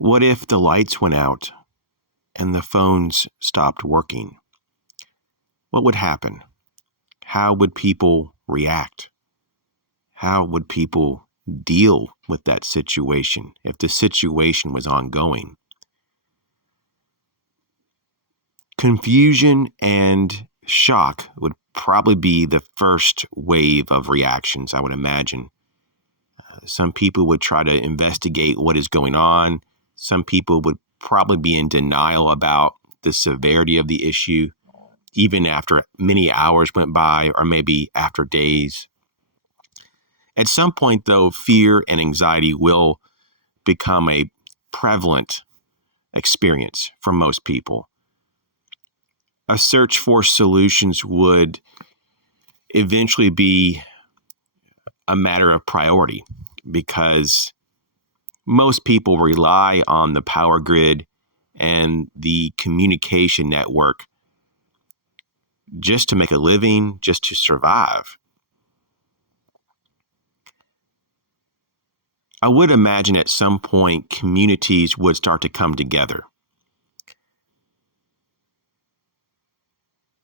What if the lights went out and the phones stopped working? What would happen? How would people react? How would people deal with that situation if the situation was ongoing? Confusion and shock would probably be the first wave of reactions, I would imagine. Some people would try to investigate what is going on. Some people would probably be in denial about the severity of the issue, even after many hours went by, or maybe after days. At some point, though, fear and anxiety will become a prevalent experience for most people. A search for solutions would eventually be a matter of priority because most people rely on the power grid and the communication network just to make a living, just to survive. I would imagine at some point communities would start to come together.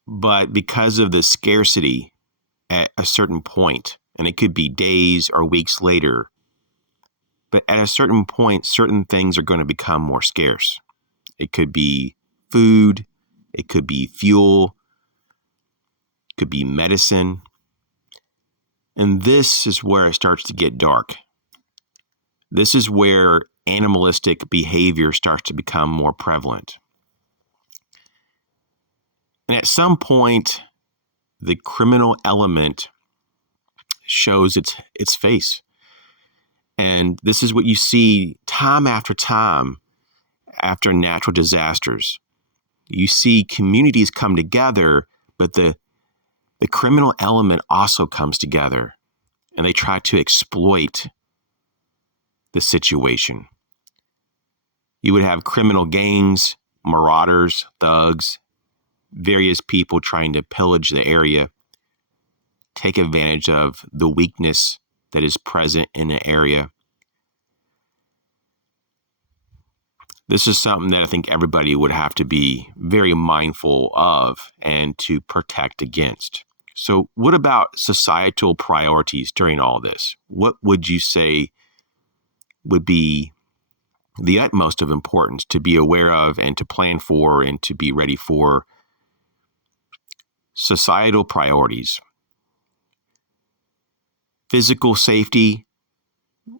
But because of the scarcity at a certain point, and it could be days or weeks later, but at a certain point, certain things are going to become more scarce. It could be food, it could be fuel, it could be medicine. And this is where it starts to get dark. This is where animalistic behavior starts to become more prevalent. And at some point, the criminal element shows its face. And this is what you see time after time after natural disasters. You see communities come together, but the criminal element also comes together, and they try to exploit the situation. You would have criminal gangs, marauders, thugs, various people trying to pillage the area, take advantage of the weakness that is present in the area. This is something that I think everybody would have to be very mindful of and to protect against. So what about societal priorities during all this? What would you say would be the utmost of importance to be aware of and to plan for and to be ready for? Societal priorities. Physical safety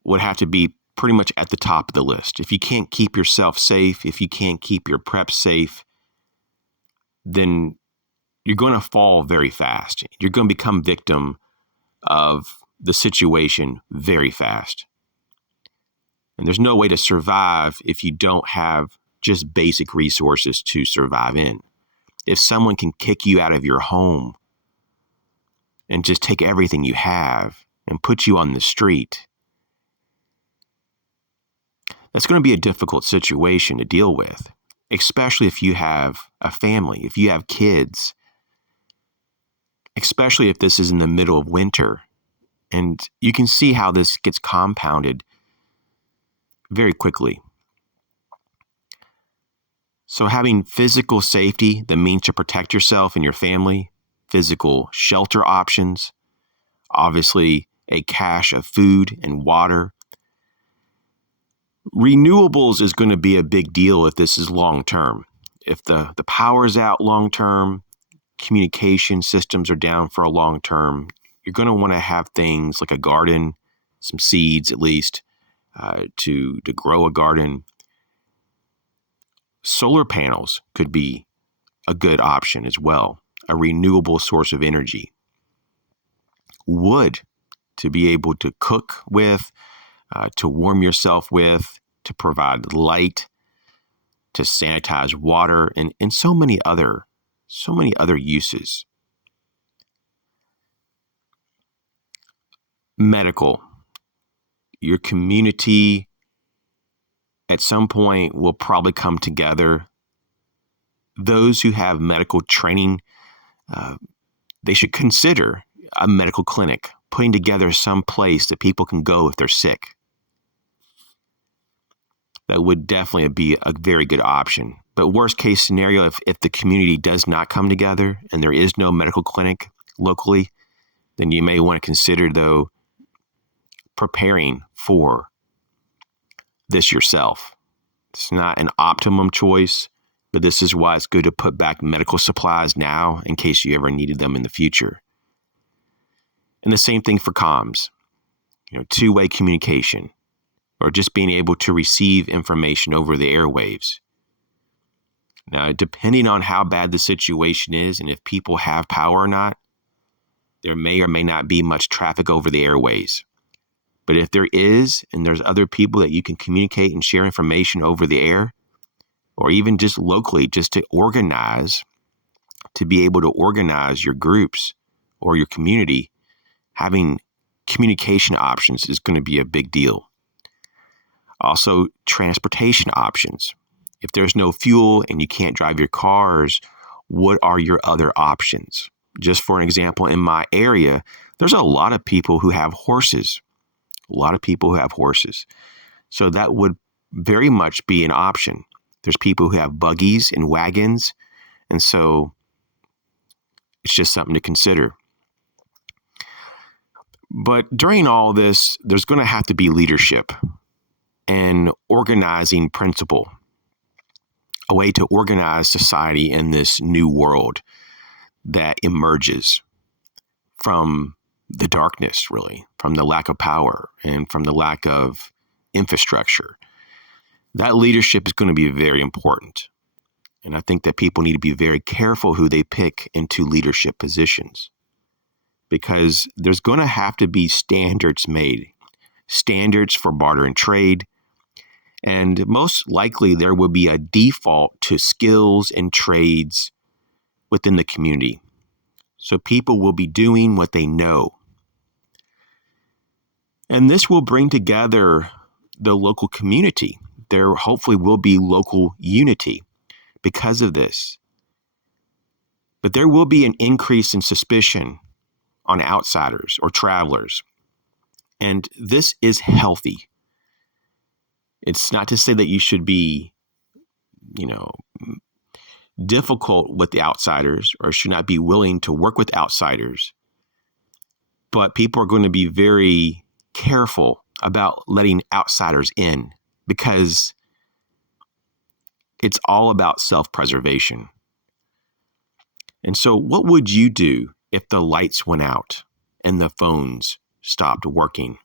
would have to be pretty much at the top of the list. If you can't keep yourself safe, if you can't keep your prep safe, then you're going to fall very fast. You're going to become victim of the situation very fast. And there's no way to survive if you don't have just basic resources to survive in. If someone can kick you out of your home and just take everything you have and put you on the street, that's going to be a difficult situation to deal with, especially if you have a family, if you have kids, especially if this is in the middle of winter. And you can see how this gets compounded very quickly. So having physical safety, the means to protect yourself and your family, physical shelter options, obviously a cache of food and water. Renewables is going to be a big deal if this is long term. If the power is out long term, communication systems are down for a long term, you're going to want to have things like a garden, some seeds at least, to grow a garden. Solar panels could be a good option as well, a renewable source of energy. Wood to be able to cook with, to warm yourself with, to provide light, to sanitize water, and so many other uses. Medical. Your community at some point will probably come together. Those who have medical training, they should consider a medical clinic, putting together some place that people can go if they're sick. that would definitely be a very good option. But worst case scenario, if the community does not come together and there is no medical clinic locally, then you may want to consider, though, preparing for this yourself. It's not an optimum choice, but this is why it's good to put back medical supplies now in case you ever needed them in the future. And the same thing for comms, two-way communication, or just being able to receive information over the airwaves. Now, depending on how bad the situation is and if people have power or not, there may or may not be much traffic over the airways. But if there is, and there's other people that you can communicate and share information over the air, or even just locally, just to be able to organize your groups or your community, having communication options is going to be a big deal. Also, transportation options. If there's no fuel and you can't drive your cars, what are your other options? Just for an example, in my area, there's a lot of people who have horses. So that would very much be an option. There's people who have buggies and wagons. And so it's just something to consider. But during all this, there's going to have to be leadership and organizing principle, a way to organize society in this new world that emerges from the darkness, really, from the lack of power and from the lack of infrastructure. That leadership is going to be very important. And I think that people need to be very careful who they pick into leadership positions, because there's going to have to be standards made, standards for barter and trade. And most likely there will be a default to skills and trades within the community. So people will be doing what they know. And this will bring together the local community. There hopefully will be local unity because of this. But there will be an increase in suspicion on outsiders or travelers. And this is healthy. It's not to say that you should be, difficult with the outsiders or should not be willing to work with outsiders. But people are going to be very careful about letting outsiders in, because it's all about self-preservation. And so what would you do if the lights went out and the phones stopped working?